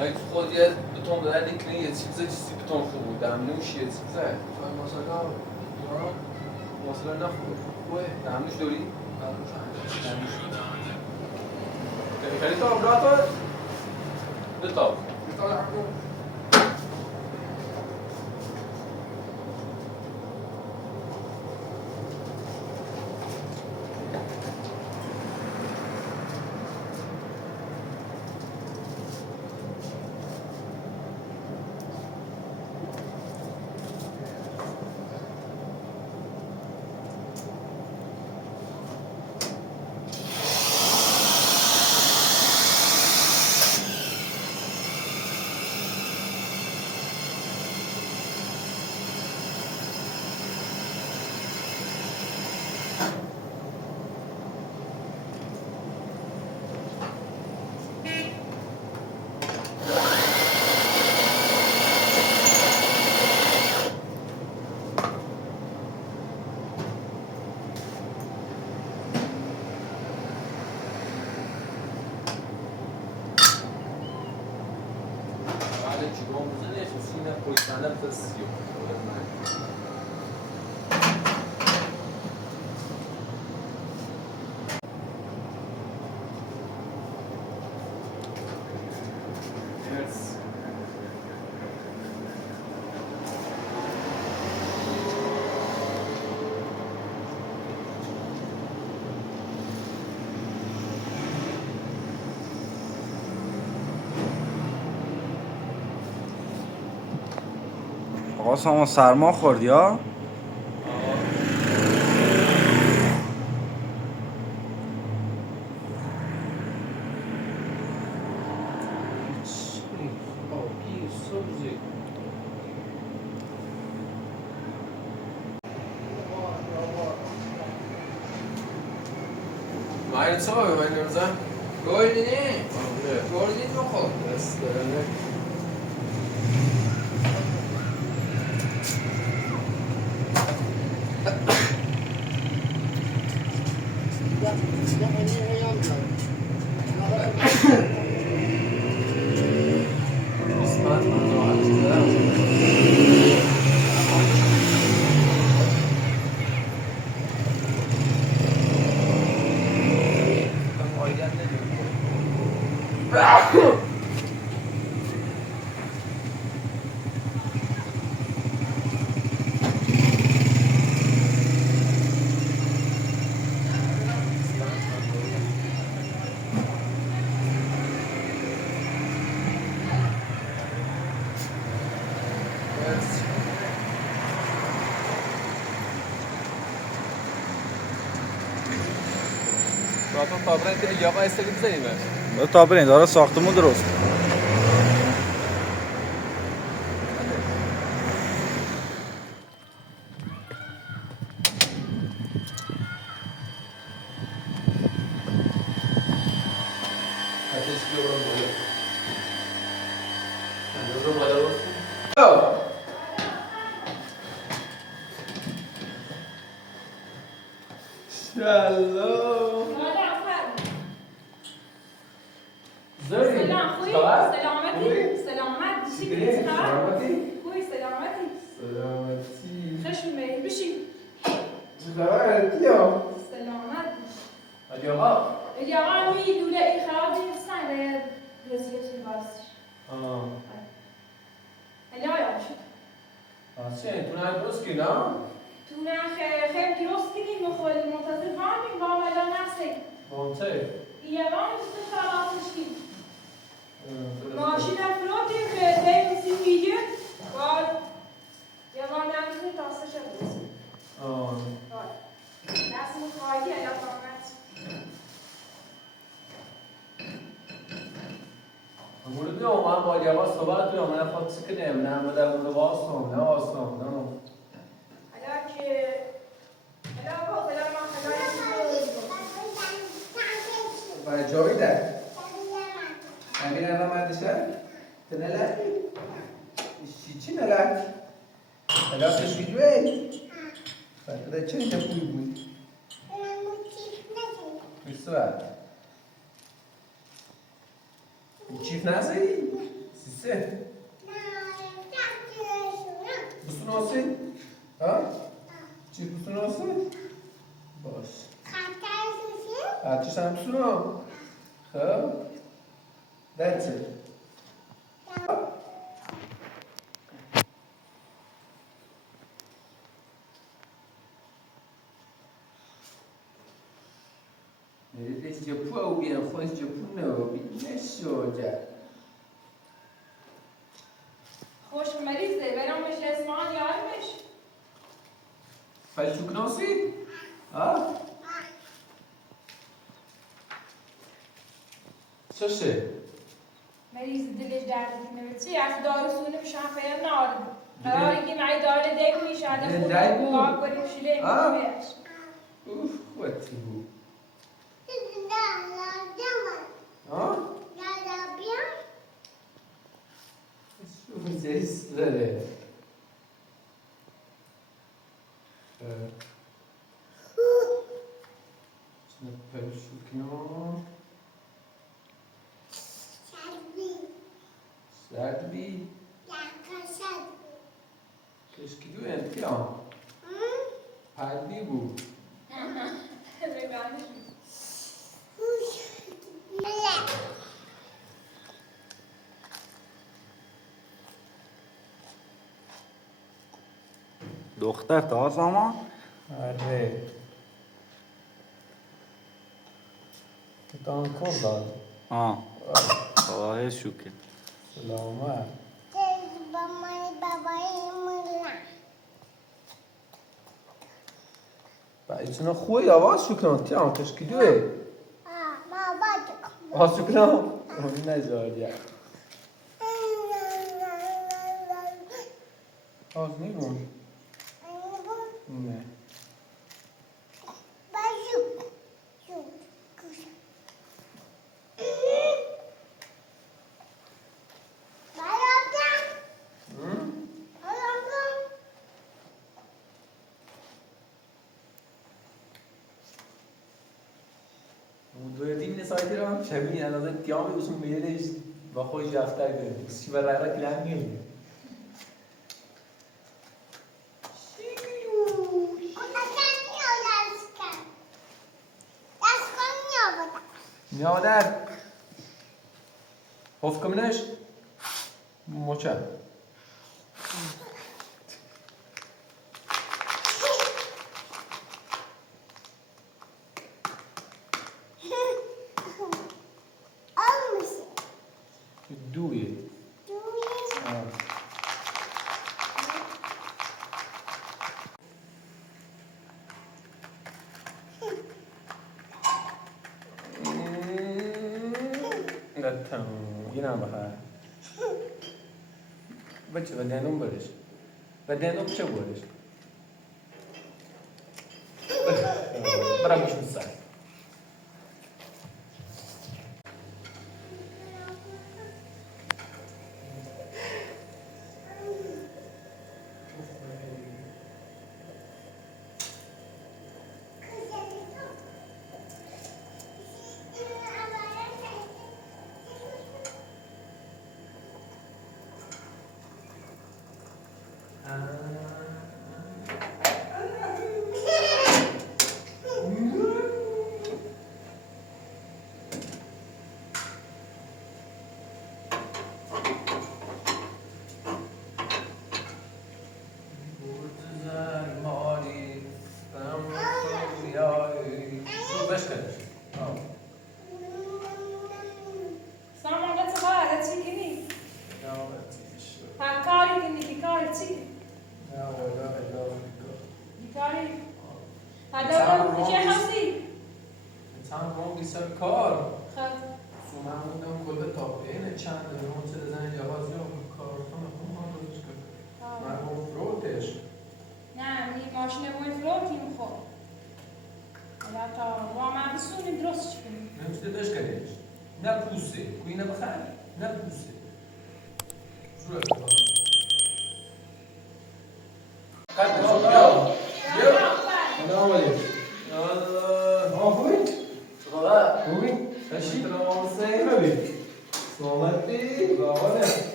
اگه تو خود یه بتون بدن نکنه یه چیزی بتون خوب دمنوش یه چیزه مثلا نخوبه دمنوش داری؟ دمنوش خیلی تا براتو بتاب آقا سامان سرما خوردی ها؟ Meine Zauber, meine Sachen. Goldene. Ja. Goldene noch. Das تا برای اینکه یاقا استگی بزنیم تا برین داره ساختمون درست چیف نزدی؟ سه بسوناسی؟ ها؟ چی بسوناسی؟ باش خطش هم بسونا خب That's it. Esse dia pô alguém foi esse dia pô não, me soja. خوش مریضه برام مش اسمان یارمش Faz o que não sei. Ah? Só sei. مریض دلش درد میکنه چی از دارو سونه میشم فعلا نارد قراره که معی داره دیگ میشه آدم خود دعا کنیم شیله میکنیش Uf, quanto bom. Ah? Deixa eu fazer isso, Zé. Deixa eu não. Sadbi. Qu'est-ce qu'il doit être là? Padbi bu. دختر تا زمان؟ آره. کتان کن داد. آه خواهی شکر سلامت. ایتونه خوی آواز شکران تیام کشکی دوه. آواز شکران. اون نزاریه. آواز نیمون. نه. دویدیم نسایتی رو هم شبیه الان تیام بسون میلیش با خودش رفتار داریم چی برای را کلام میگه میادر خوف کمنش موچه دویه Datang, ini apa ha? Baca badan baris. Badan apa baris? Berapa besar?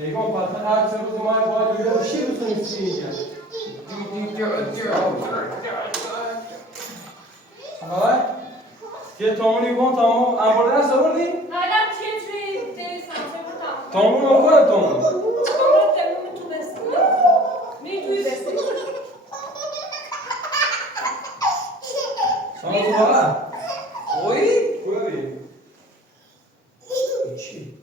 ایگان پس هر سه روز ما باید بگم چی بسونی چی اینجا های یه تامونی بون تامون امبرده هست رو دی؟ حالا چی توی سانسه بود تامون رو کنه تامون تامون تو بستی می توی بستی سانسه بابا اوی؟ خوبی؟ چی؟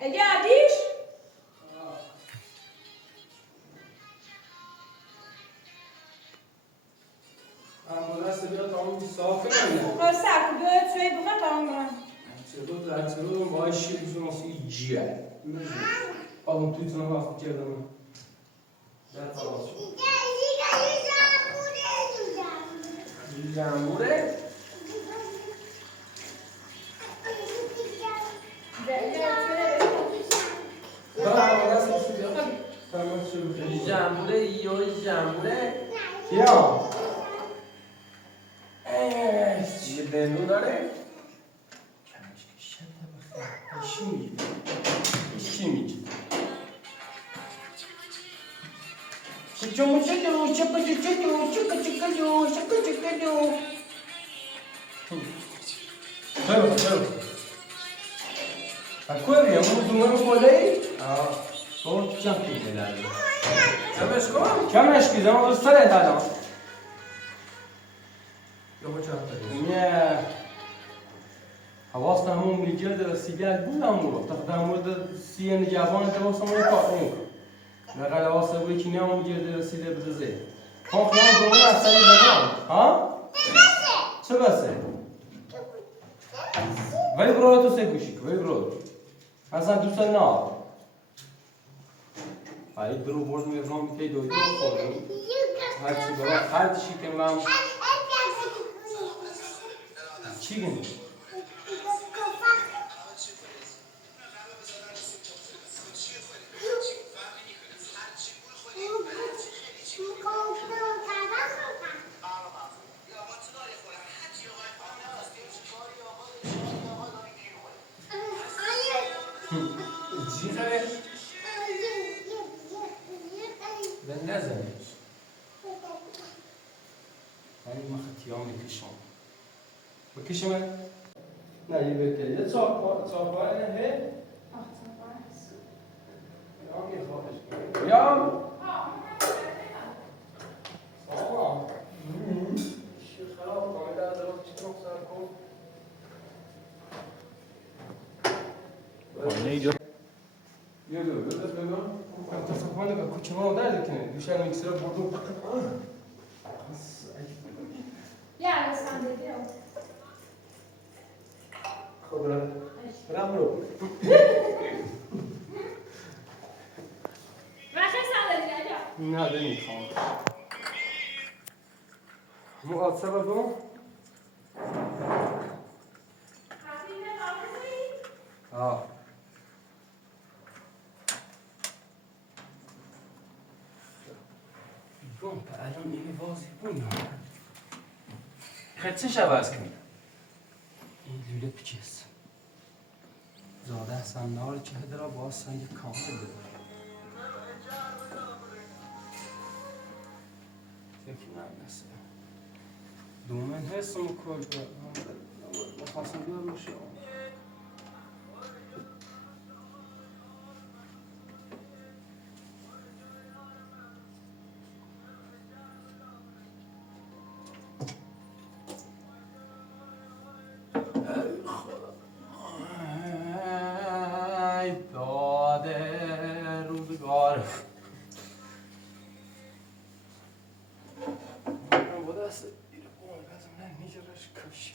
اگه عدیش؟ امبرده هست بیا تامون صافه کنه خواست سرکو بیاید توی بخواه تمام کنم هر سه روز باید شیر بسونی جیه آدم توی تنها هست کردم در تماس شد جنبوره؟ جنبوره یا جنبوره؟ یا یه دندون داره؟ چی میگی؟ چی میگی؟ خیلی اکوری همون دنگانو کلایی؟ اون چند پیده لازم کمش کن؟ کمش کی زمان دوست داره دادم یا با چند تا نه حواست همون میجرد رسیدت بودم رو تا در مورد سی نگهبان حواست همون کار اون نقل حواست بودی که نه همون میجرد رسیده بدزه خب نه دومون اصلا زمان ها؟ چه بسه؟ ولی برای تو سه گوشی ولی برای اصلا دوست نه هایی درو برد میرم میتی دویدو خورم هرچی برای هر چی که من چی گنی؟ جیغه به نزنی یعنی من خطیام میکشم بکشم نه یه بهتره یه چاپای نه هی یا میخواهش یا سلام چی خراب کنه در درست چی نقصان کن یه دو دست بگم اتفاقا که کوچما درد کنه دوشن میکسر بردو یه عرستان دیگه خب برم رو رخش صندلی نجا نه نمیخوام مقصر بگم آه بگم الان این وازی بونم خدشش عوض کنیم این لوله پیچیست زاده سندار چه هدرا باز سنگ کامل بده یکی نمیسه دومن هستم کل بخواستم بیار میشه ای داده روزگار با دست ایره بای بزم نه نیجرش کشی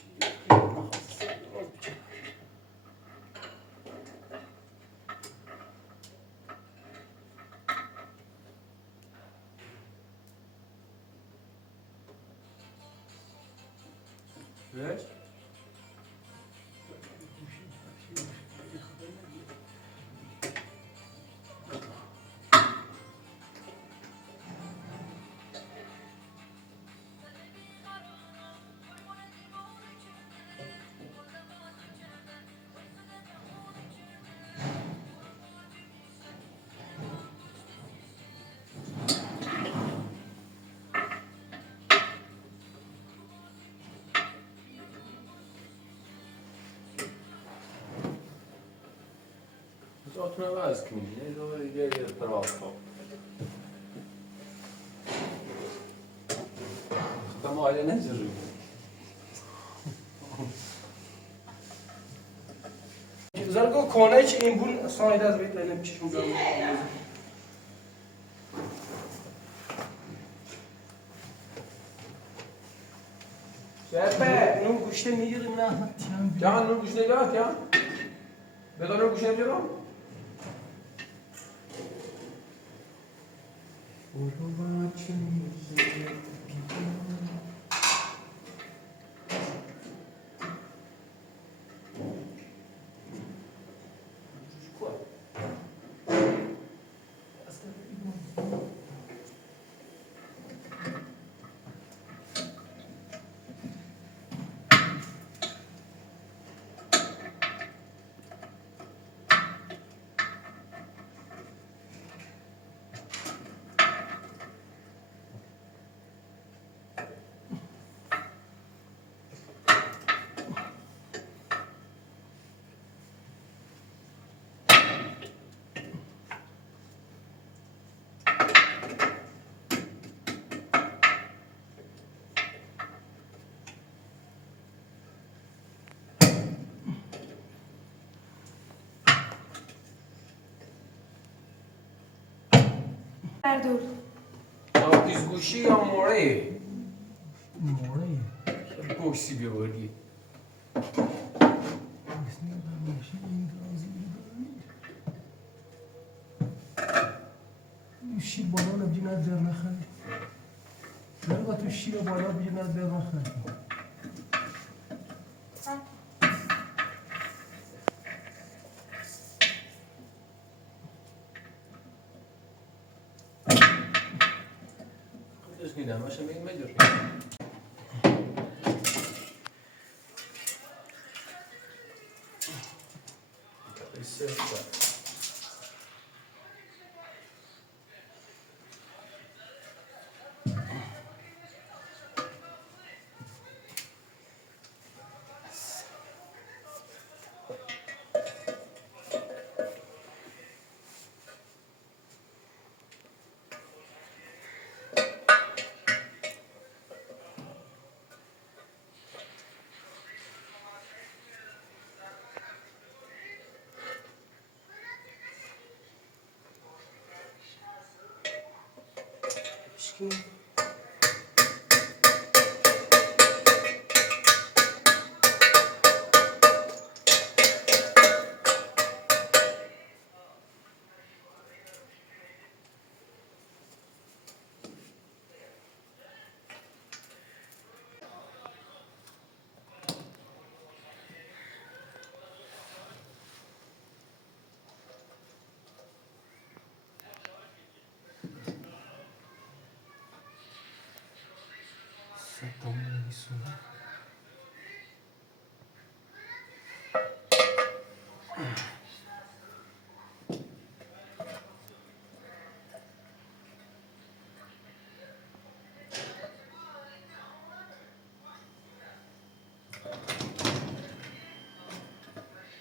Right? جاتون عوض کنید یه دور دیگه یه طرف کن خب ما حالا نجوری زرگو کنه چه این بون ساید از بیت لیم چشم جان شبه نون گوشته میگیریم نه جان نون گوش نگاه جان بدار گوش نگاه بردار دیزگوشی یا موره موره گوشی بیاوردی شیر بالا نبجی ند در نخواه نرگاه تو شیر بالا بجی ند در نخواه خودش نیدم باشه بگیم مجور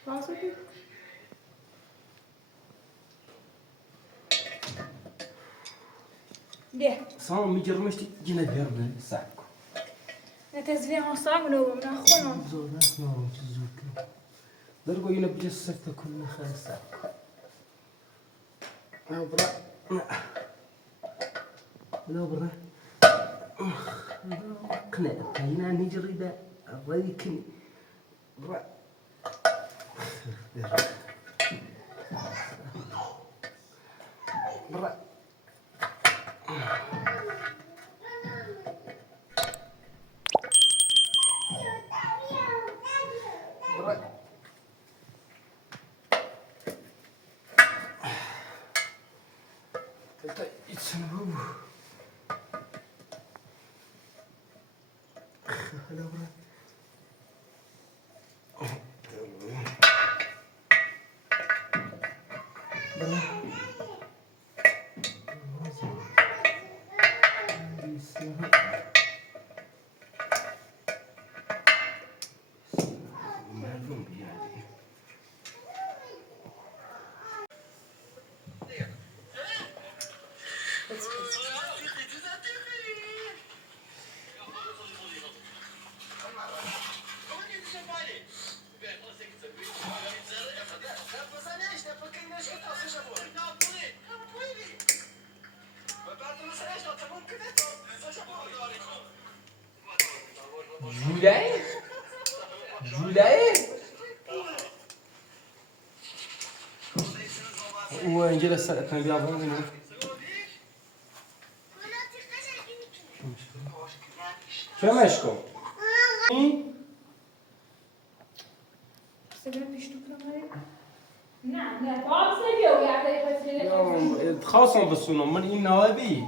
Posso aqui? ده سام میجرمشتی جنه برده سکو نتزوی هستم منو من خونم زود نکنم چه زود کنم درگو اینه بجه سکت کن نخواه سکو نه برا نه برا قناع تاينا نجري ده الريكن برا برا جوله؟ جوله؟ او اینجا لسه بیابان اینو کمش کن این سبب پیشتو کنم نه باز نمیو یه دقیقه خواستم بسونم من این نوابی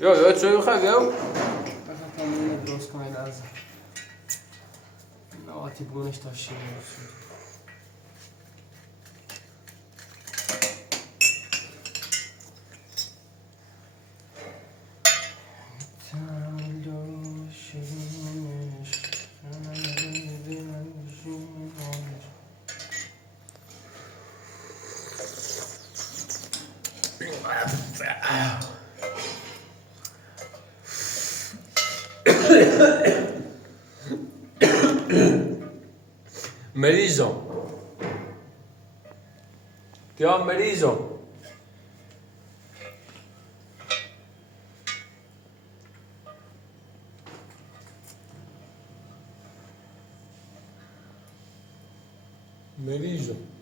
یا چه بخواد یا؟ بخاطر من درست کنید از نواتی بونش داشتیم مریضم یا مریضم مریضم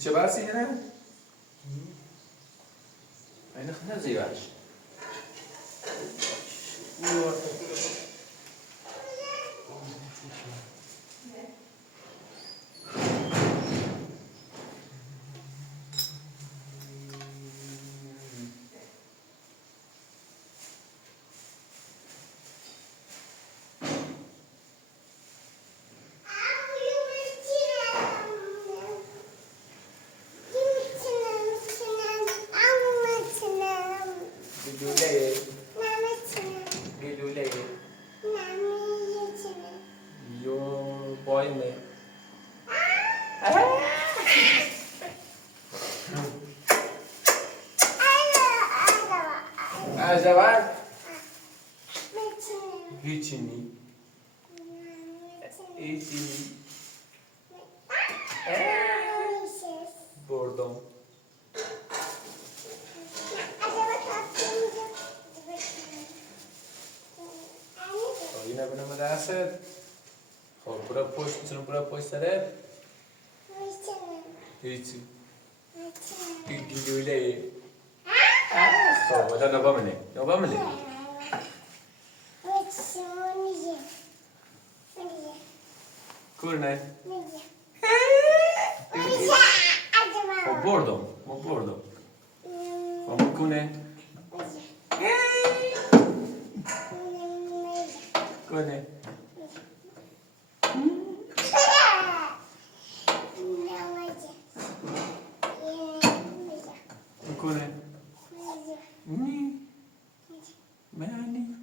چه برسی نه؟ این خیلی زیباش. Vicini. Vicini. Bordom. Yine buna derse. Bura poş, bütün bura poşları. Vicini. Gülüyle. Hadi ne yapalım? Ne yapalım? کنه خب بردم خب کنه کنه کنه معنی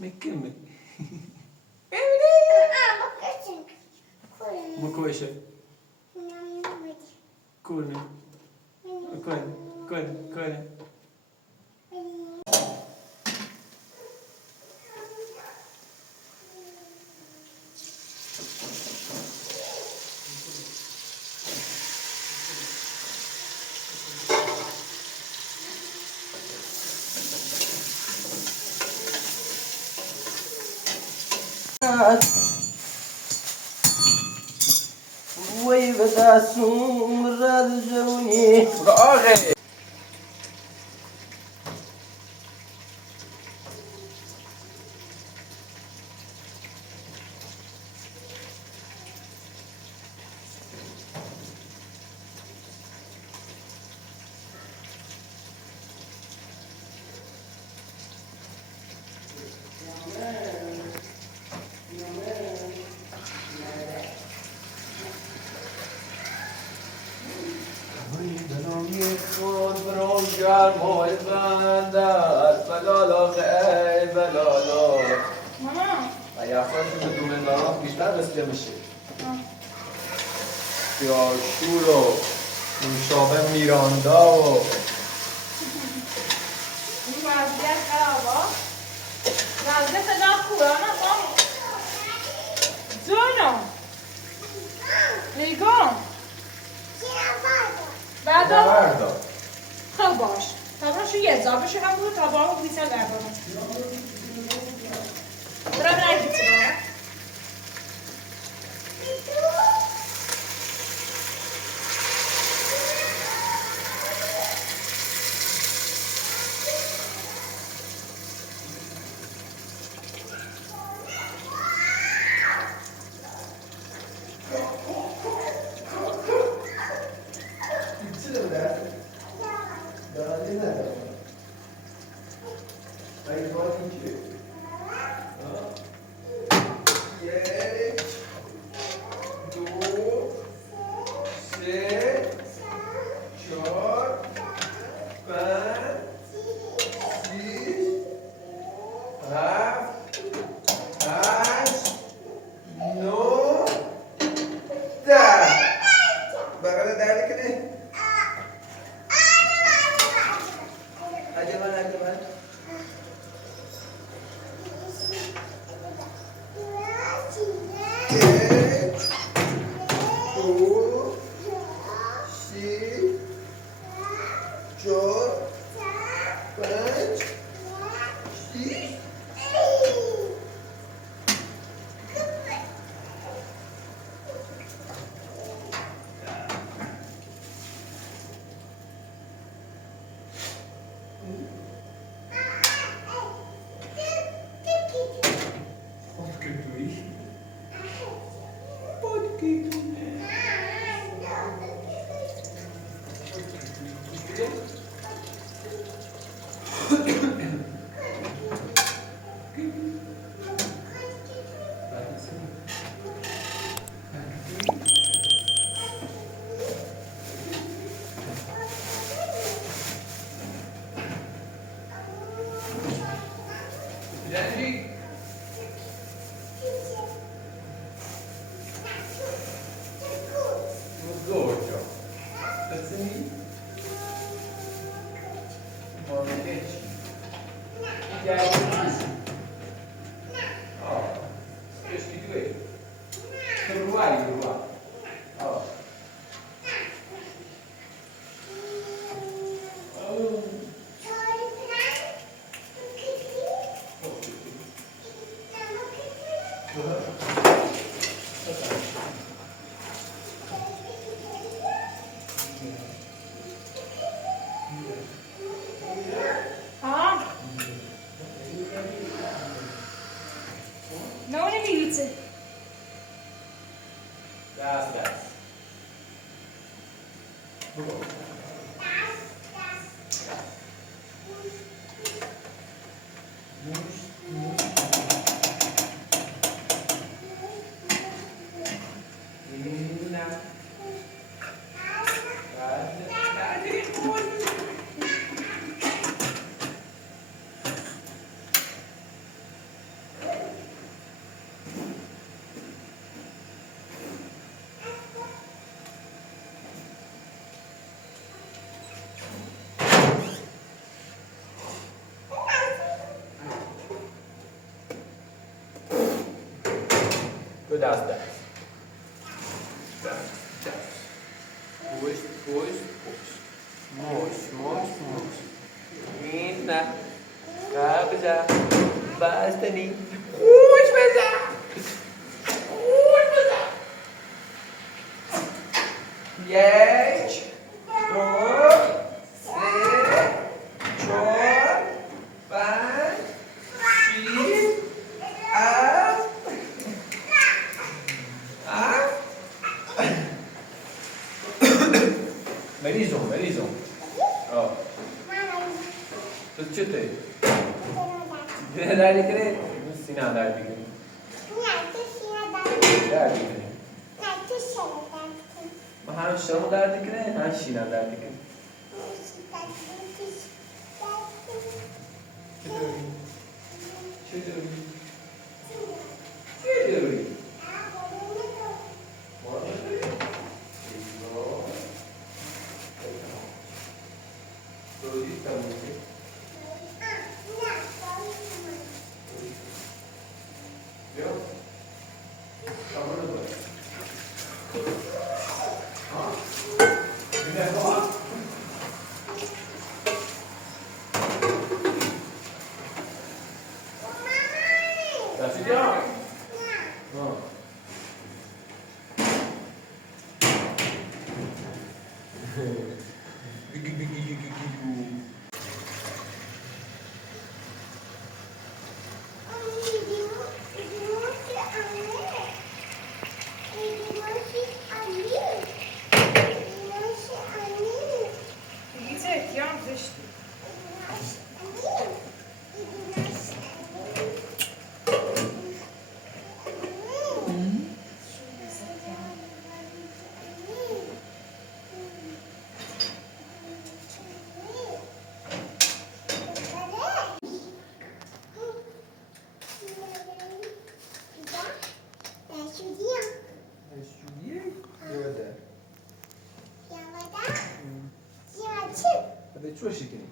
مکمه مکوشه کنه کنه وی به دستون رد جونی آقا خود برون گرمای بندر بلالا خیلی بلالا ماما و یخوان که به دومن برام بیشتر رسیده میشه سیاشور و نوشابه میراندا و این وضعیت خرابه وضعیت صدا خوبه نه ماما جونم نگاه بعدا خب باش تابراشو یه اضافه هم بود تا با اون بیسر در بارم برام نگید بارم اون لیویته دست دو دست پوش این نه بزن بستنی خوش بزن یک دو سه چهار پنج شیش هفت مریضم تو چطوری؟ دیگه درد کنه؟ سینه درد کنه درد کنه ما هم شما درد کنه هم شینم درد کنه چطوری؟ شو شكلي؟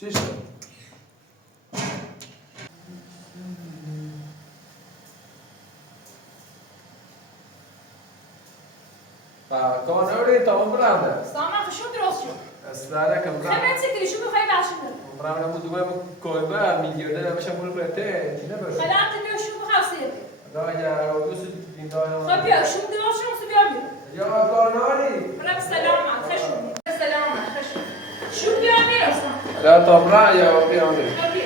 شو شو؟ كمان أوري تمام برامده. سامان شو درست شو؟ أصلاً كم برام. خبرت سكري شو بخير بعشرة؟ برامده مو دوغا كويبا مليونير ده مش هقول برته تينا بس. خلعت اللي شو بخاصير؟ لا يا روس دين دايما. خبيا شو درست شو سبيابي؟ يا كاناري. رب سلامة خشوا. سلامة خشوا. شو بيابي أصلا؟ لا طبعا يا بيامي. خبيا